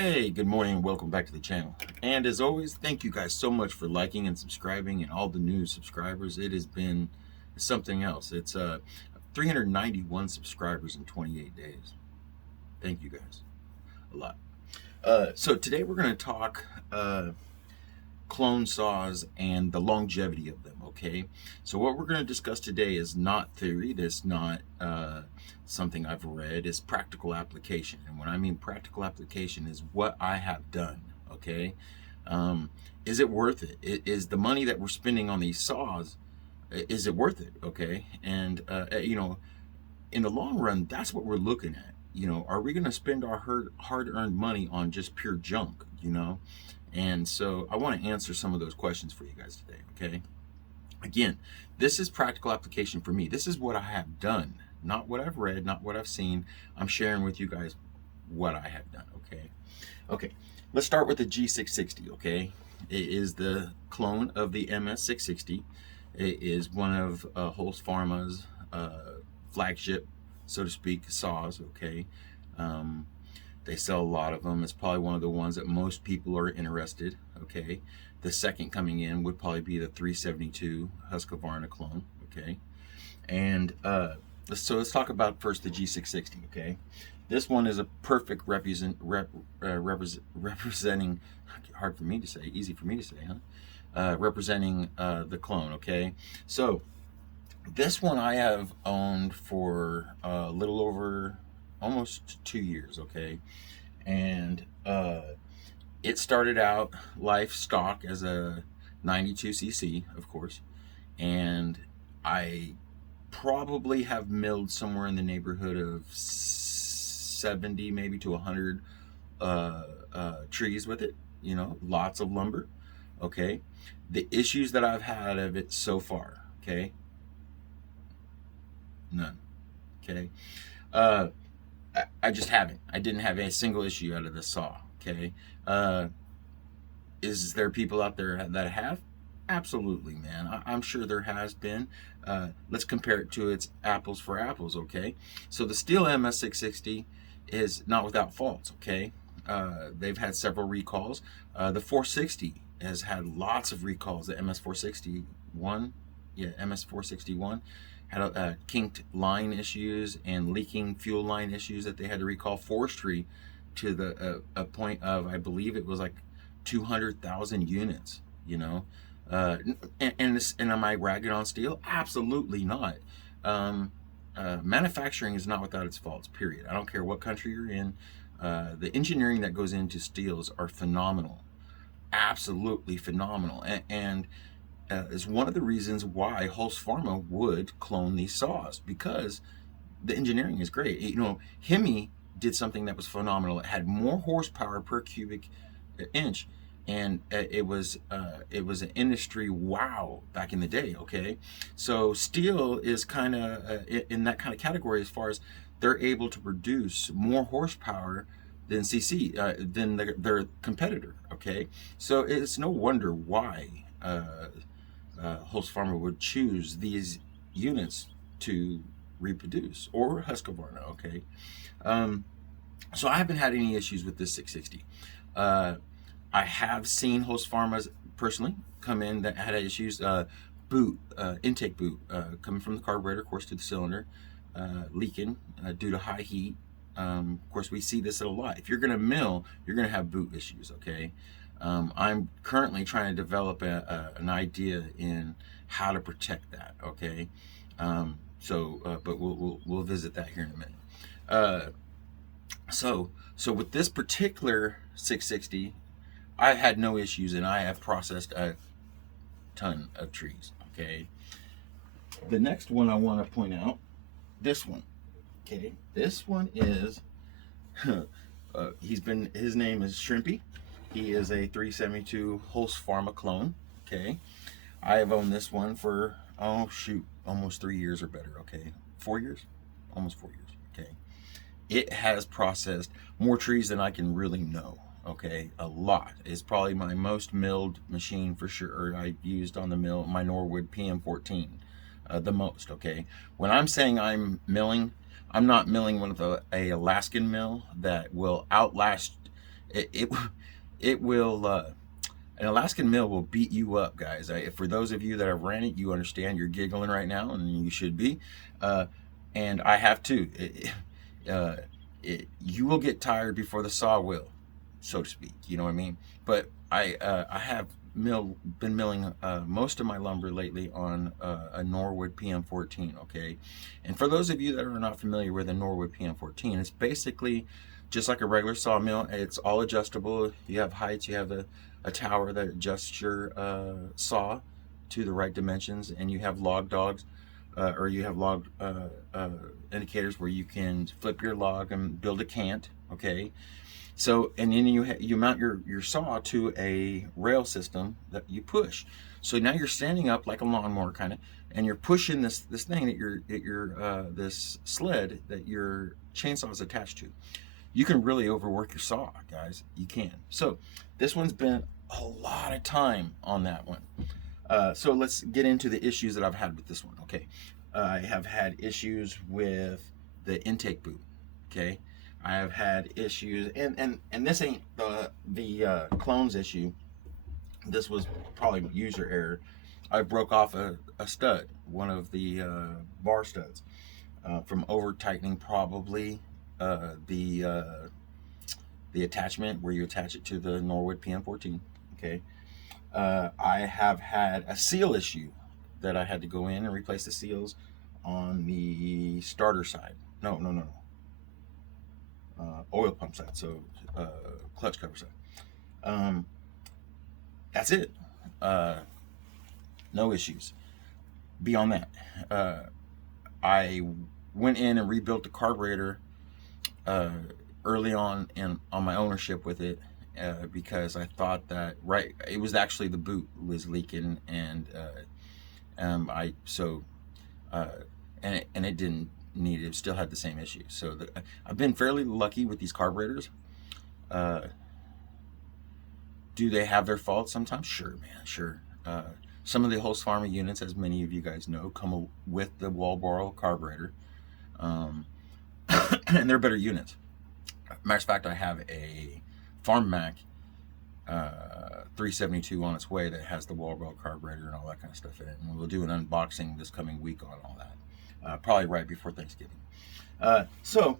Hey, good morning. Welcome back to the channel. And as always, thank you guys so much for liking and subscribing and all the new subscribers. It has been something else. It's 391 subscribers in 28 days. Thank you guys a lot. So today we're going to talk clone saws and the longevity of them, okay? So what we're going to discuss today is not theory. This not something I've read. It's practical application. And when I mean practical application is what I have done, okay? Is it worth it? Is the money that we're spending on these saws, is it worth it, okay? And, in the long run, that's what we're looking at. Are we going to spend our hard-earned money on just pure junk, And so I want to answer some of those questions for you guys today, okay? Again, this is practical application for me. This is what I have done, not what I've read, not what I've seen. I'm sharing with you guys what I have done, okay? Okay, let's start with the G660, okay? It is the clone of the MS660. It is one of Holzfforma's flagship, so to speak, saws, okay? They sell a lot of them. It's probably one of the ones that most people are interested, okay? The second coming in would probably be the 372 Husqvarna clone, okay? And let's talk about first the G660, okay? This one is a perfect representing, hard for me to say, easy for me to say, huh? Representing the clone, okay? So this one I have owned for a little over almost 2 years, okay? And it started out life stock as a 92cc, of course, and I probably have milled somewhere in the neighborhood of 70 maybe to 100 trees with it, lots of lumber, okay? The issues that I've had of it so far, okay? None, okay? I just haven't. I didn't have a single issue out of the saw, okay? Is there people out there that have? Absolutely, man. I'm sure there has been. Let's compare it to its apples for apples, okay? So the Stihl MS660 is not without faults, okay? They've had several recalls. The 460 has had lots of recalls. The MS461, MS461 had kinked line issues and leaking fuel line issues that they had to recall forestry to the a point of, I believe it was like 200,000 units, and am I ragging on Stihl? Absolutely not. Manufacturing is not without its faults, period. I don't care what country you're in. The engineering that goes into Stihls are phenomenal, absolutely phenomenal, and is one of the reasons why Holzfforma would clone these saws, because the engineering is great. Hemi did something that was phenomenal. It had more horsepower per cubic inch, and it was an industry wow back in the day, okay? So Stihl is kind of in that kind of category as far as they're able to produce more horsepower than than their competitor, okay? So it's no wonder why Holzfforma would choose these units to reproduce, or Husqvarna, okay? So I haven't had any issues with this 660. I have seen Holzfformas personally come in that had issues. Intake boot coming from the carburetor, of course, to the cylinder, leaking due to high heat. Of course, we see this a lot. If you're going to mill, you're going to have boot issues, okay? I'm currently trying to develop an idea in how to protect that, okay? But we'll visit that here in a minute. So with this particular 660, I had no issues, and I have processed a ton of trees, okay? The next one I want to point out, this one, okay? This one is, his name is Shrimpy. He is a 372 Holzfforma clone, okay? I have owned this one for, almost 3 years or better, okay? 4 years? Almost 4 years, okay? It has processed more trees than I can really know, okay? A lot. It's probably my most milled machine for sure. I used on the mill, my Norwood PM14, the most, okay? When I'm saying I'm milling, I'm not milling with a Alaskan mill that will outlast it it will. An Alaskan mill will beat you up, guys. For those of you that have ran it, you understand. You're giggling right now, and you should be. Uh, and I have too. Uh, you will get tired before the saw will, so to speak. You know what I mean? But I have been milling most of my lumber lately on a Norwood PM14. Okay, and for those of you that are not familiar with a Norwood PM14, it's basically just like a regular sawmill. It's all adjustable. You have heights. You have a tower that adjusts your saw to the right dimensions, and you have log dogs, or you have log indicators where you can flip your log and build a cant. Okay, so and then you mount your saw to a rail system that you push. So now you're standing up like a lawnmower kind of, and you're pushing this thing that this sled that your chainsaw is attached to. You can really overwork your saw, guys. You can. So this one's been a lot of time on that one. So let's get into the issues that I've had with this one. Okay, I have had issues with the intake boot. Okay, I have had issues, and this ain't the clones issue. This was probably user error. I broke off a stud, one of the bar studs, from over tightening probably the attachment where you attach it to the Norwood PM14. Okay, I have had a seal issue that I had to go in and replace the seals on the starter side. No. Oil pump side, so clutch cover side. That's it. No issues. Beyond that, I went in and rebuilt the carburetor early on on my ownership with it, because I thought that it was actually the boot was leaking, and it didn't need it. Still had the same issue. So I've been fairly lucky with these carburetors. Do they have their faults sometimes? Sure, man, sure. Some of the Holzfforma units, as many of you guys know, come with the wall barrel carburetor, and they're better units. Matter of fact, I have a Farm Mac 372 on its way that has the wall barrel carburetor and all that kind of stuff in it, and we'll do an unboxing this coming week on all that, probably right before Thanksgiving. So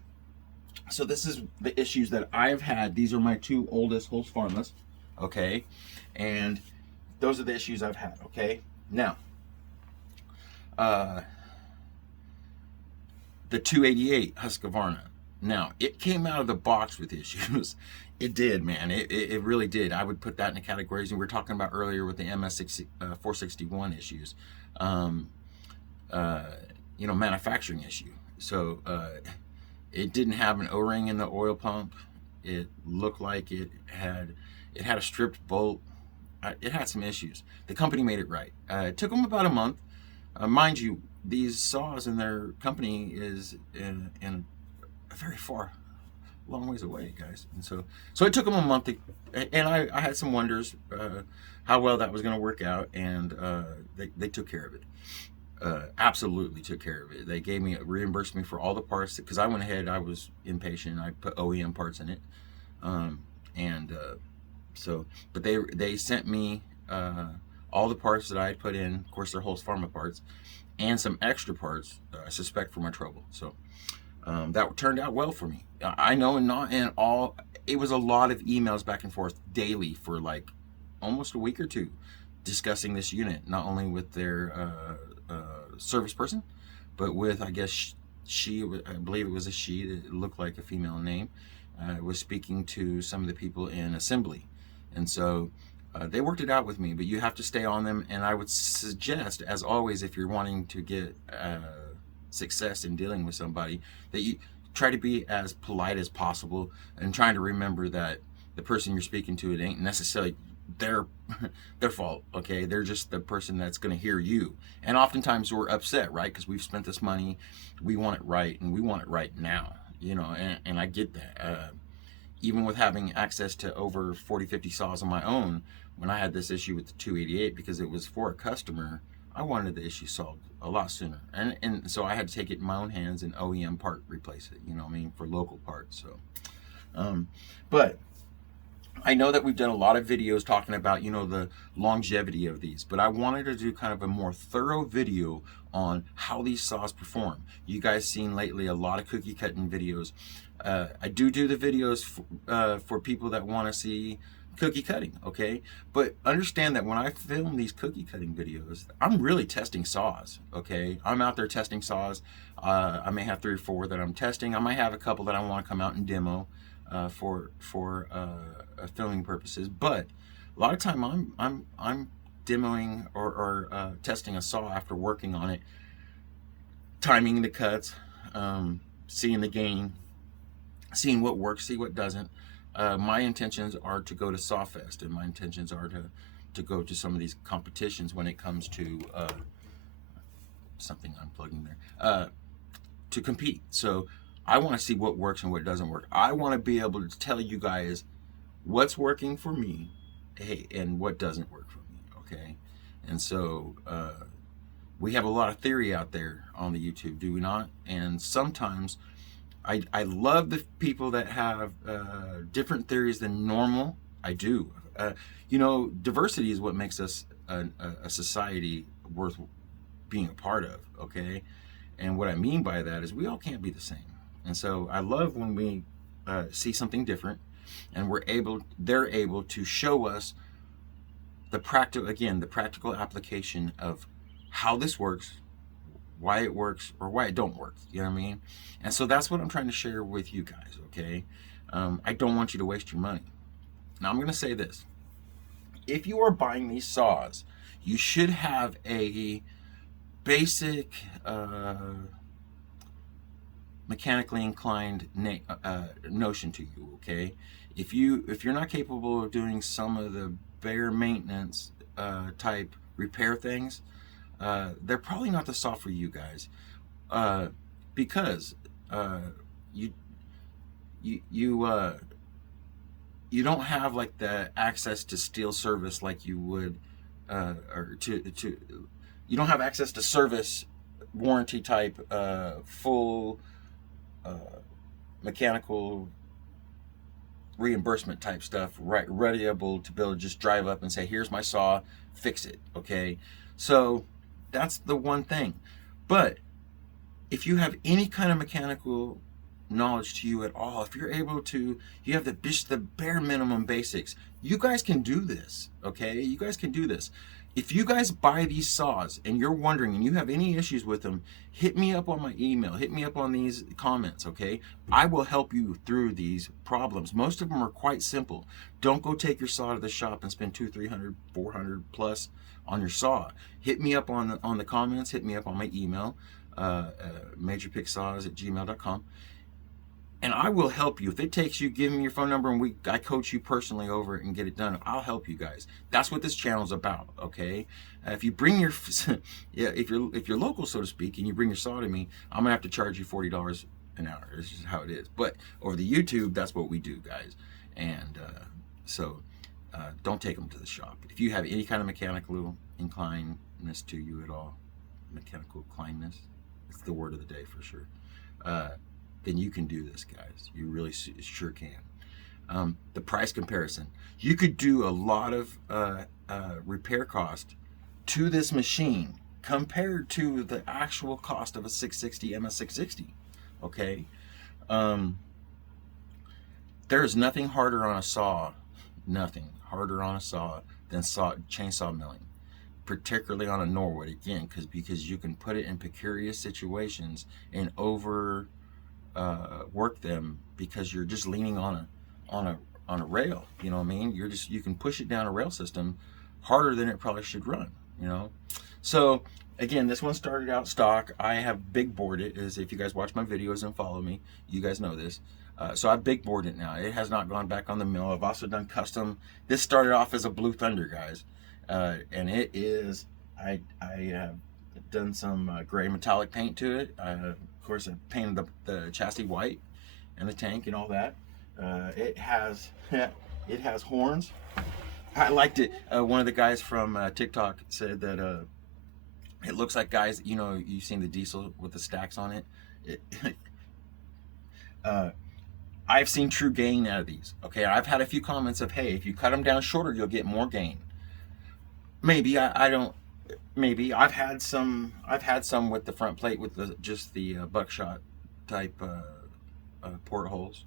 this is the issues that I've had. These are my two oldest Holzfformas, okay, and those are the issues I've had. Okay, now the 288 Husqvarna. Now, it came out of the box with issues. It did, man. It really did. I would put that in the categories we were talking about earlier with the MS461 issues. Manufacturing issue. So it didn't have an O-ring in the oil pump. It looked like it had a stripped bolt. It had some issues. The company made it right. It took them about a month. Mind you, these saws in their company is in a very long ways away, guys. And so it took them a month, and I had some wonders how well that was going to work out, and they took care of it. Absolutely took care of it. They reimbursed me for all the parts, because I went ahead, I was impatient, I put OEM parts in it, but they sent me all the parts that I had put in. Of course, they're Holzfforma parts, and some extra parts, I suspect, for my trouble. So that turned out well for me. I know, it was a lot of emails back and forth daily for like almost a week or two, discussing this unit, not only with their service person, but with, I guess, I believe it was a she, it looked like a female name, was speaking to some of the people in assembly. And so they worked it out with me, but you have to stay on them. And I would suggest, as always, if you're wanting to get success in dealing with somebody, that you try to be as polite as possible, and trying to remember that the person you're speaking to, it ain't necessarily their fault. Okay, they're just the person that's going to hear you. And oftentimes we're upset, right? Because we've spent this money, we want it right, and we want it right now, and I get that. Even with having access to over 40-50 saws on my own, when I had this issue with the 288, because it was for a customer, I wanted the issue solved a lot sooner, and so I had to take it in my own hands and OEM part replace it, for local parts. So but I know that we've done a lot of videos talking about, you know, the longevity of these, but I wanted to do kind of a more thorough video on how these saws perform. You guys seen lately a lot of cookie cutting videos. I do the videos for people that want to see cookie cutting, okay? But understand that when I film these cookie cutting videos, I'm really testing saws, okay? I'm out there testing saws. I may have 3 or 4 that I'm testing. I might have a couple that I want to come out and demo for filming purposes. But a lot of time I'm demoing or testing a saw after working on it, timing the cuts, seeing the gain, seeing what works, see what doesn't. My intentions are to go to SawFest, and my intentions are to go to some of these competitions when it comes to something unplugging there, to compete. So I want to see what works and what doesn't work. I want to be able to tell you guys what's working for me, hey, and what doesn't work for me, okay? And so we have a lot of theory out there on the YouTube, do we not? And sometimes I love the people that have different theories than normal. I do. You know, diversity is what makes us a society worth being a part of, okay? And what I mean by that is we all can't be the same. And so I love when we see something different, and they're able to show us the practical application of how this works, why it works, or why it don't work. You know what I mean? And so that's what I'm trying to share with you guys, okay? I don't want you to waste your money. Now I'm going to say this. If you are buying these saws, you should have a basic mechanically inclined notion to you, okay? If you're not capable of doing some of the bare maintenance type repair things, they're probably not the saw for you guys, because you don't have like the access to Stihl service like you would, or you don't have access to service warranty type full mechanical reimbursement type stuff, right? Ready able to be able to just drive up and say, here's my saw, fix it, okay? So that's the one thing. But if you have any kind of mechanical knowledge to you at all, if you're able to, you have the bare minimum basics, you guys can do this, okay? You guys can do this. If you guys buy these saws and you're wondering and you have any issues with them, hit me up on my email, hit me up on these comments, okay? I will help you through these problems. Most of them are quite simple. Don't go take your saw to the shop and spend $200, $300, $400 plus on your saw. Hit me up on the comments, hit me up on my email, majorpicksaws@gmail.com. And I will help you. If it takes you, give me your phone number and I coach you personally over it and get it done. I'll help you guys. That's what this channel is about, okay? If you bring your, yeah, if you're local, so to speak, and you bring your saw to me, I'm gonna have to charge you $40 an hour. This is how it is. But over the YouTube, that's what we do, guys. And so don't take them to the shop. If you have any kind of mechanical inclinedness to you at all, mechanical inclinedness, it's the word of the day for sure. Then you can do this, guys. You really sure can. The price comparison. You could do a lot of repair cost to this machine compared to the actual cost of a 660 MS660. Okay? There is nothing harder on a saw, nothing harder on a saw than chainsaw milling, particularly on a Norwood, again, because you can put it in precarious situations and work them because you're just leaning on a rail. You know what I mean? You can push it down a rail system harder than it probably should run, you know? So again, this one started out stock. I have big boarded it. As if you guys watch my videos and follow me, you guys know this. So I've big boarded it now. It has not gone back on the mill. I've also done custom. This started off as a Blue Thunder, guys. And it is, I have done some gray metallic paint to it. Of course, I painted the chassis white and the tank and all that. It has horns. I liked it. One of the guys from TikTok said that it looks like, guys, you know, you've seen the diesel with the stacks on it. I've seen true gain out of these. Okay, I've had a few comments of, hey, if you cut them down shorter, you'll get more gain. Maybe I don't. Maybe I've had some. I've had some with the front plate with the just the buckshot type portholes.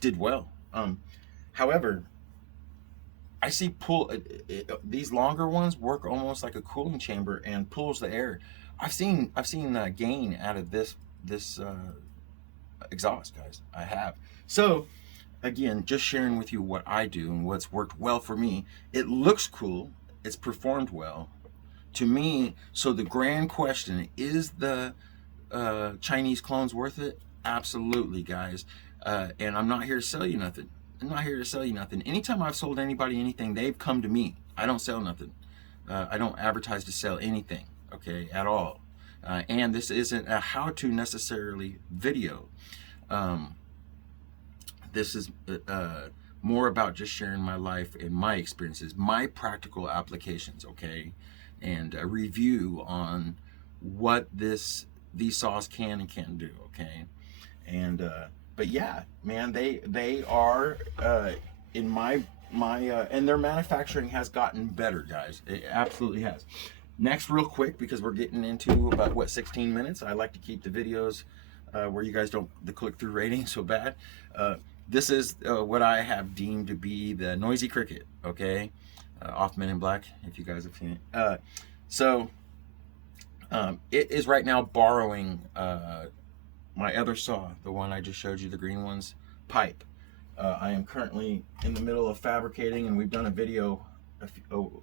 Did well. However, I see these longer ones work almost like a cooling chamber and pulls the air. I've seen gain out of this exhaust, guys. I have. So again, just sharing with you what I do and what's worked well for me. It looks cool. It's performed well to me. So the grand question is, the Chinese clones worth it? Absolutely, guys. And I'm not here to sell you nothing. I'm not here to sell you nothing. Anytime I've sold anybody anything, they've come to me. I don't sell nothing. I don't advertise to sell anything, okay, at all. And this isn't a how-to necessarily video. This is more about just sharing my life and my experiences, my practical applications, okay, and a review on what these saws can and can't do, okay. And but yeah, man, they are in my and their manufacturing has gotten better, guys. It absolutely has. Next, real quick, because we're getting into about what, 16 minutes. I like to keep the videos where you guys don't the click-through rating so bad. This is what I have deemed to be the noisy cricket, okay, off Men in Black, if you guys have seen it. It is right now borrowing my other saw, the one I just showed you, the green one's pipe. I am currently in the middle of fabricating, and we've done a video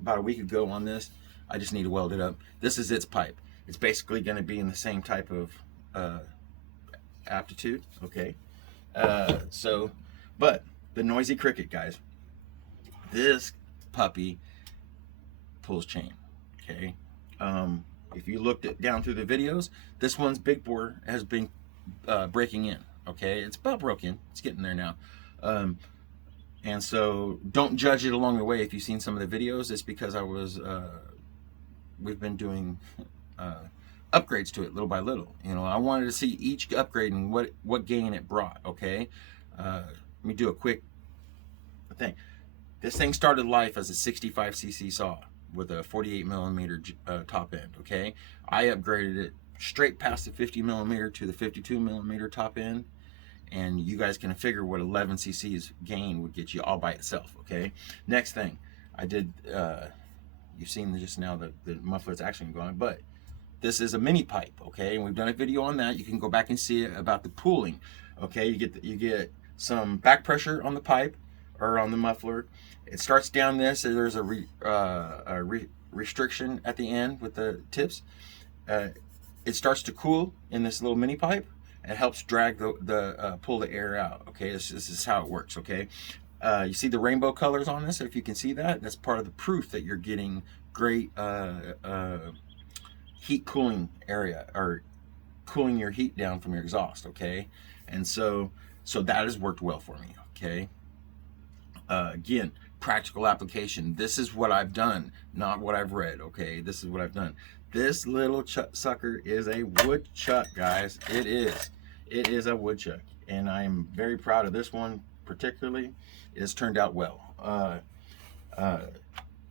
about a week ago on this. I just need to weld it up. This is its pipe. It's basically going to be in the same type of aptitude, okay. But the noisy cricket, guys, this puppy pulls chain, okay. If you looked down through the videos, this one's big bore has been breaking in, okay. It's about broken. It's getting there now. And so don't judge it along the way. If you've seen some of the videos, it's because I was we've been doing upgrades to it little by little. You know, I wanted to see each upgrade and what gain it brought, okay. Let me do a quick thing. This thing started life as a 65cc saw with a 48mm top end, okay. I upgraded it straight past the 50mm to the 52mm top end, and you guys can figure what 11cc's gain would get you all by itself, okay. Next thing I did, you've seen just now the muffler's actually going, but this is a mini pipe, okay, and we've done a video on that. You can go back and see it about the pooling, okay. You get some back pressure on the pipe or on the muffler. It starts down this, and there's a restriction at the end with the tips. It starts to cool in this little mini pipe. It helps drag pull the air out, okay. This is how it works, okay. You see the rainbow colors on this? If you can see that, that's part of the proof that you're getting great heat cooling area, or cooling your heat down from your exhaust, okay. And so that has worked well for me, okay. Again, practical application. This is what I've done, not what I've read, okay. This is what I've done. This little sucker is a woodchuck, guys. It is a woodchuck, and I'm very proud of this one particularly. It's turned out well.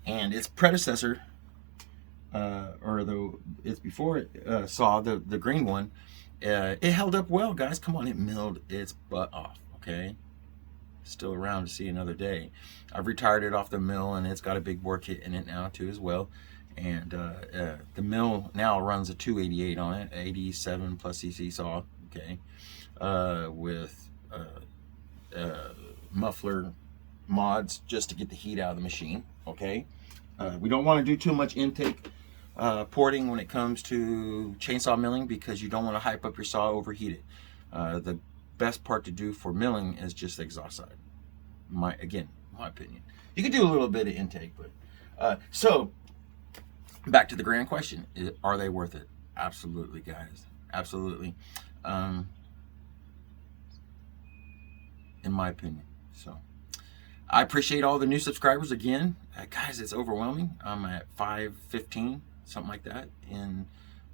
And its predecessor, it's before it saw the green one, it held up well, guys. Come on, it milled its butt off, okay. Still around to see another day. I've retired it off the mill, and it's got a big bore kit in it now too as well. And the mill now runs a 288 on it, 87 plus cc saw, okay, with muffler mods just to get the heat out of the machine, okay. We don't want to do too much intake porting when it comes to chainsaw milling, because you don't want to hype up your saw, overheat it. The best part to do for milling is just the exhaust side. My opinion. You can do a little bit of intake, but so back to the grand question: are they worth it? Absolutely, guys. Absolutely. In my opinion. So I appreciate all the new subscribers again, guys. It's overwhelming. I'm at 515, something like that, in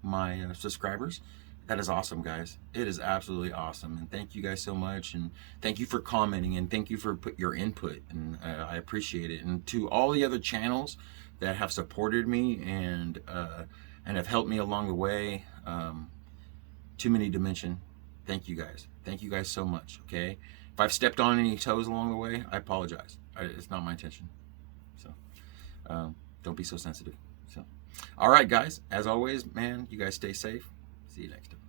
my subscribers. That is awesome, guys. It is absolutely awesome, and thank you guys so much, and thank you for commenting, and thank you for your input, and I appreciate it. And to all the other channels that have supported me and have helped me along the way, Too Many to mention. Thank you guys. Thank you guys so much. Okay, if I've stepped on any toes along the way, I apologize. It's not my intention. So don't be so sensitive. So, all right, guys. As always, man, you guys stay safe. See you next time.